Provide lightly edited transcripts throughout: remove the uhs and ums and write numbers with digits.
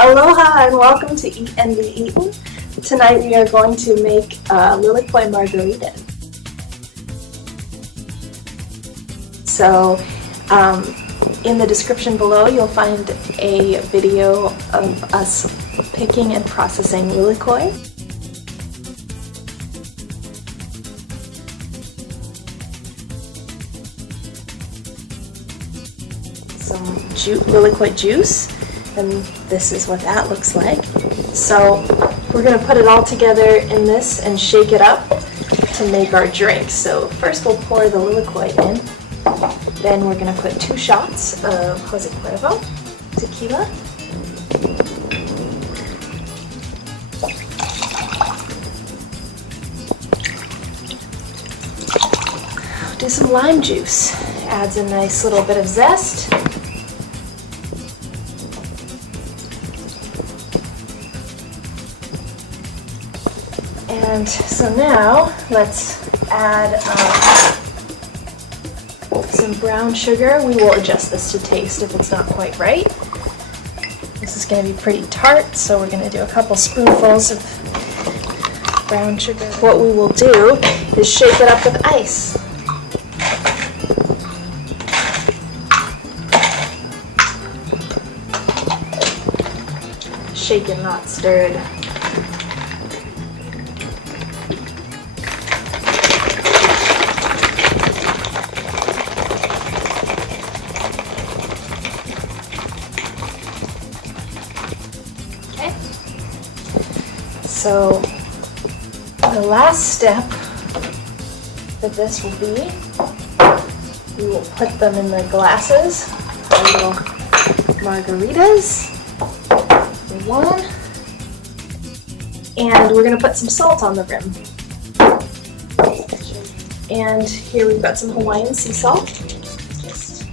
Aloha and welcome to Eat and Be Eaten. Tonight we are going to make Liliko Margarita. So in the description below you'll find a video of us picking and processing Liliko. Some Liliko juice, and this is what that looks like. So we're going to put it all together in this and shake it up to make our drink. So first we'll pour the Liliko in, then we're going to put 2 shots of Jose Cuervo tequila, do some lime juice, adds a nice little bit of zest. And so now let's add some brown sugar. We will adjust this to taste if it's not quite right. This is going to be pretty tart, so we're going to do a couple spoonfuls of brown sugar. What we will do is shake it up with ice. Shaken, not stirred. Okay. So the last step of this will be we will put them in the glasses, our little margaritas. One, and we're going to put some salt on the rim. And here we've got some Hawaiian sea salt. Just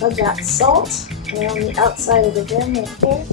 rub that salt around the outside of the rim right here.